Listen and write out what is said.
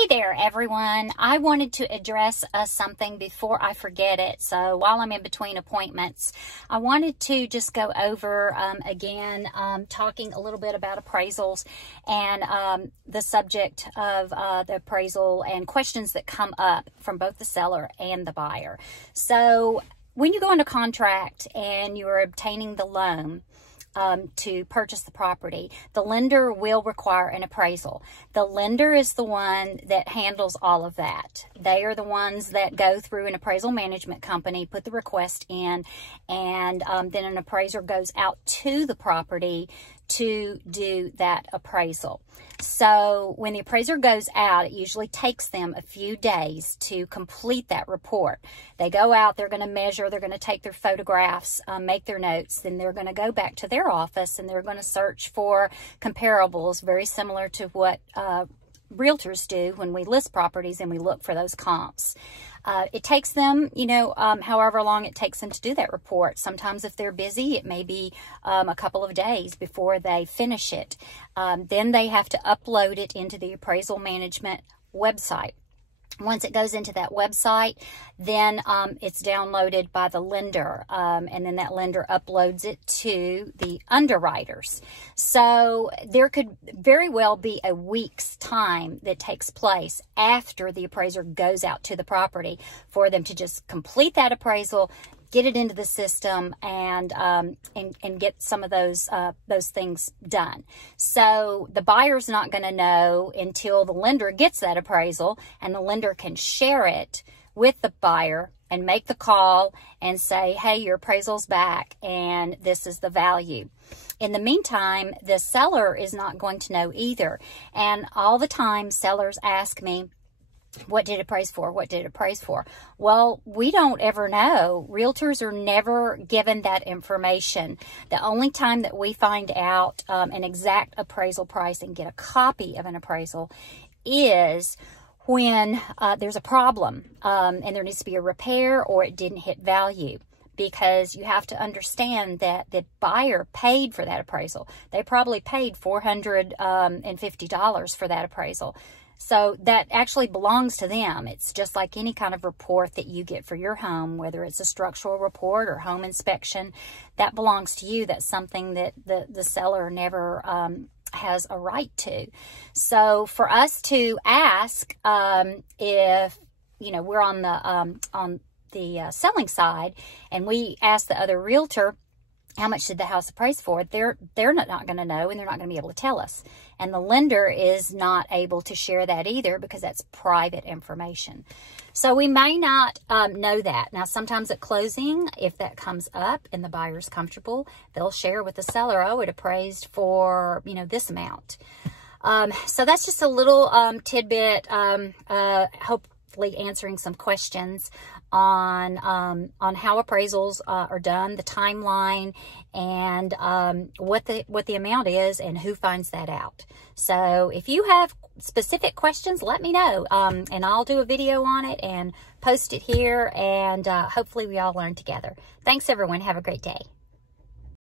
Hey there, everyone. I wanted to address something before I forget it. So while I'm in between appointments, I wanted to just go over again, talking a little bit about appraisals and the subject of the appraisal and questions that come up from both the seller and the buyer. So when you go into contract and you're obtaining the loan, to purchase the property, the lender will require an appraisal. The lender is the one that handles all of that. They are the ones that go through an appraisal management company, put the request in, and then an appraiser goes out to the property to do that appraisal. So when the appraiser goes out, it usually takes them a few days to complete that report. They go out, they're going to measure, they're going to take their photographs, make their notes, then they're going to go back to their office and they're going to search for comparables, very similar to what realtors do when we list properties and we look for those comps. It takes them, however long it takes them to do that report. Sometimes if they're busy, it may be a couple of days before they finish it. Then they have to upload it into the appraisal management website. Once it goes into that website, then it's downloaded by the lender, and then that lender uploads it to the underwriters. So there could very well be a week's time that takes place after the appraiser goes out to the property for them to just complete that appraisal, get it into the system, and get some of those things done. So the buyer's not going to know until the lender gets that appraisal, and the lender can share it with the buyer and make the call and say, hey, your appraisal's back and this is the value. In the meantime, the seller is not going to know either. And all the time sellers ask me, what did it appraise for? What did it appraise for? Well, we don't ever know. Realtors are never given that information. The only time that we find out an exact appraisal price and get a copy of an appraisal is when there's a problem and there needs to be a repair or it didn't hit value. Because you have to understand that the buyer paid for that appraisal. They probably paid $450 for that appraisal. So that actually belongs to them. It's just like any kind of report that you get for your home, whether it's a structural report or home inspection, that belongs to you. That's something that the seller never has a right to. So for us to ask if, we're on the selling side and we ask the other realtor, how much did the house appraise for? They're not going to know, and they're not going to be able to tell us. And the lender is not able to share that either because that's private information. So we may not know that. Now, sometimes at closing, if that comes up and the buyer's comfortable, they'll share with the seller, oh, it appraised for, this amount. So that's just a little tidbit, hopefully answering some questions on how appraisals are done, the timeline, and what the amount is and who finds that out. So if you have specific questions, let me know, and I'll do a video on it and post it here, and hopefully we all learn together. Thanks, everyone. Have a great day.